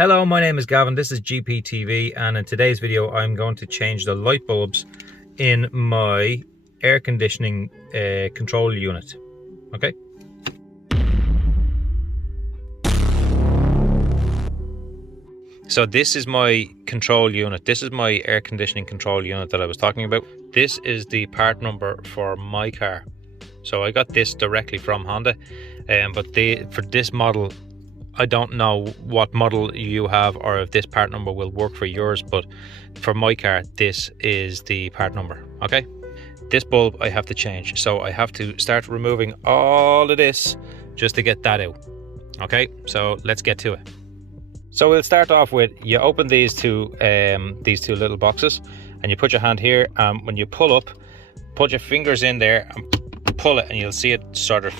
Hello, my name is Gavin, this is GPTV, and in today's video I'm going to change the light bulbs in my air conditioning control unit. Okay. So this is my control unit. This is my air conditioning control unit that I was talking about. This is the part number for my car. So I got this directly from Honda, but for this model, I don't know what model you have or if this part number will work for yours, but for my car, this is the part number, okay? This bulb I have to change, so I have to start removing all of this just to get that out, okay? So let's get to it. So we'll start off with, you open these two little boxes and you put your hand here, and when you pull up, put your fingers in there and pull it, and you'll see it sort of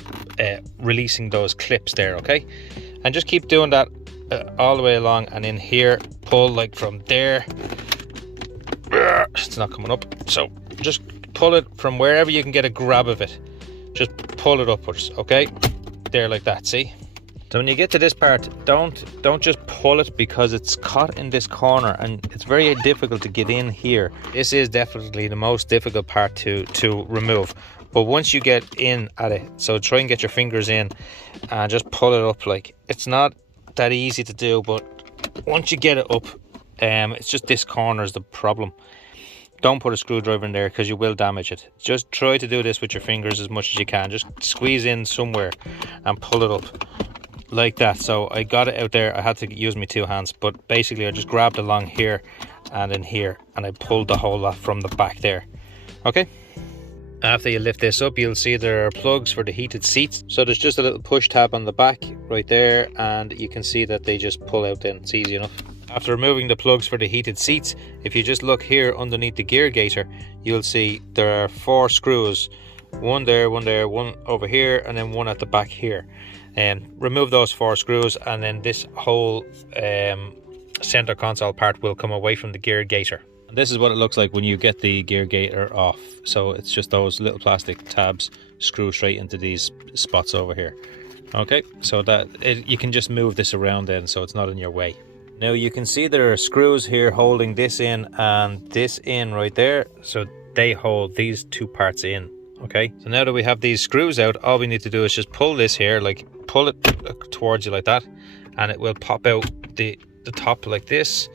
releasing those clips there, okay? And just keep doing that all the way along, and in here pull like from there. It's not coming up, so just pull it from wherever you can get a grab of it. Just pull it upwards, okay? There, like that, see? So when you get to this part, don't just pull it, because it's caught in this corner and it's very difficult to get in here. This is definitely the most difficult part to remove. But once you get in at it, so try and get your fingers in and just pull it up. Like, it's not that easy to do, but once you get it up, it's just this corner is the problem. Don't put a screwdriver in there because you will damage it. Just try to do this with your fingers as much as you can. Just squeeze in somewhere and pull it up like that. So I got it out there. I had to use my two hands, but basically I just grabbed along here and in here, and I pulled the whole lot from the back there, okay? After you lift this up, you'll see there are plugs for the heated seats. So there's just a little push tab on the back right there, and you can see that they just pull out then. It's easy enough. After removing the plugs for the heated seats, if you just look here underneath the gear gaiter, you'll see there are 4 screws. One there, one over here, and then one at the back here. And remove those 4 screws, and then this whole center console part will come away from the gear gaiter. And this is what it looks like when you get the gear gaiter off. So it's just those little plastic tabs screw straight into these spots over here. Okay, so that you can just move this around then, so it's not in your way. Now you can see there are screws here holding this in and this in right there, so they hold these 2 parts in. Okay, so now that we have these screws out, all we need to do is just pull this here, like pull it towards you like that, and it will pop out the top like this.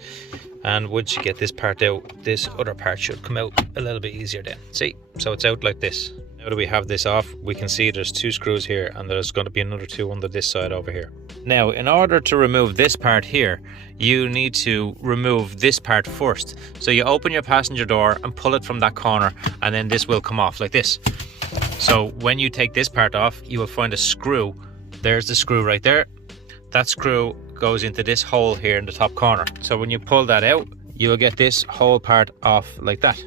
And once you get this part out, this other part should come out a little bit easier then. See? So it's out like this. Now that we have this off, we can see there's 2 screws here, and there's going to be another 2 under this side over here. Now, in order to remove this part here, you need to remove this part first. So you open your passenger door and pull it from that corner, and then this will come off like this. So when you take this part off, you will find a screw. There's the screw right there. That screw goes into this hole here in the top corner. So when you pull that out, you will get this whole part off like that.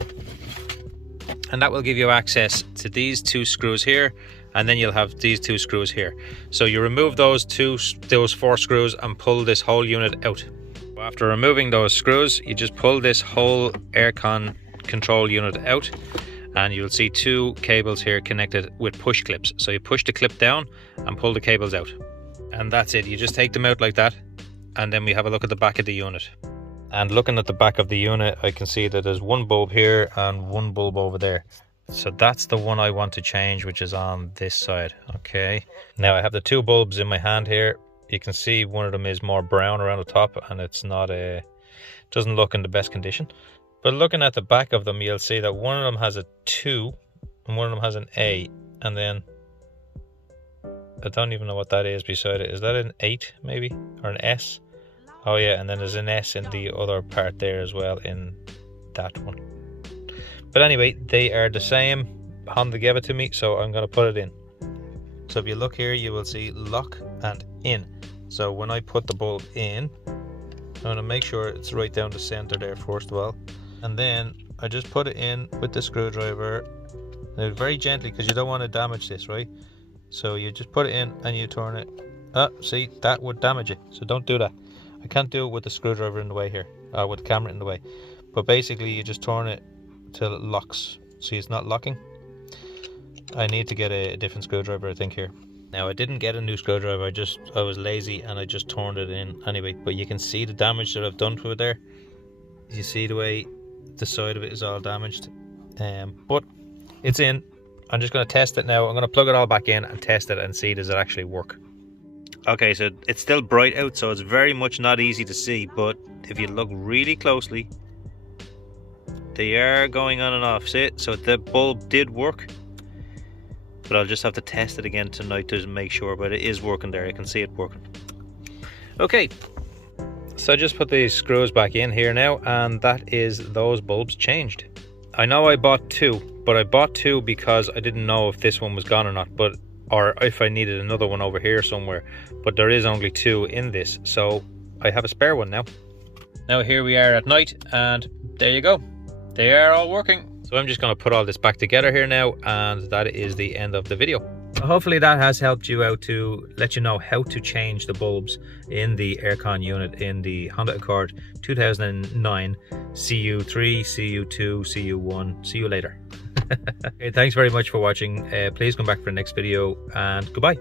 And that will give you access to these 2 screws here, and then you'll have these 2 screws here. So you remove those 4 screws and pull this whole unit out. After removing those screws, you just pull this whole aircon control unit out, and you'll see 2 cables here connected with push clips. So you push the clip down and pull the cables out. And that's it. You just take them out like that, and then we have a look at the back of the unit. And looking at the back of the unit, I can see that there's 1 bulb here and 1 bulb over there. So that's the one I want to change, which is on this side. Okay, now I have the 2 bulbs in my hand here. You can see one of them is more brown around the top, and it's not doesn't look in the best condition. But looking at the back of them, you'll see that one of them has a 2 and one of them has an A, and then I don't even know what that is beside it. Is that an 8 maybe, or an S? Oh yeah, and then there's an S in the other part there as well, in that one. But anyway, they are the same. Honda gave it to me, so I'm going to put it in. So if you look here, you will see lock and in. So when I put the bulb in, I'm going to make sure it's right down the center there first of all. And then I just put it in with the screwdriver. Now very gently, because you don't want to damage this, right? So you just put it in and you turn it. See, that would damage it, so don't do that. I can't do it with the screwdriver in the way here, with the camera in the way. But basically you just turn it till it locks. See, it's not locking. I need to get a different screwdriver, I think, here. Now I didn't get a new screwdriver, I was lazy and I just turned it in anyway, but you can see the damage that I've done to it there. You see the way the side of it is all damaged, but it's in. I'm just going to test it now. I'm going to plug it all back in and test it and see does it actually work. Okay, so it's still bright out, so it's very much not easy to see, but if you look really closely, they are going on and off. See it? So the bulb did work, but I'll just have to test it again tonight to make sure, but it is working there. I can see it working. Okay, so I just put these screws back in here now, and that is those bulbs changed. I know I bought two, but I bought two because I didn't know if this one was gone or not, or if I needed another one over here somewhere, but there is only two in this, so I have a spare one now. Now here we are at night, and there you go. They are all working. So I'm just going to put all this back together here now, and that is the end of the video. So hopefully that has helped you out to let you know how to change the bulbs in the aircon unit in the Honda Accord 2009 Cu3, Cu2, Cu1. See you later. Okay, thanks very much for watching. Please come back for the next video, and goodbye.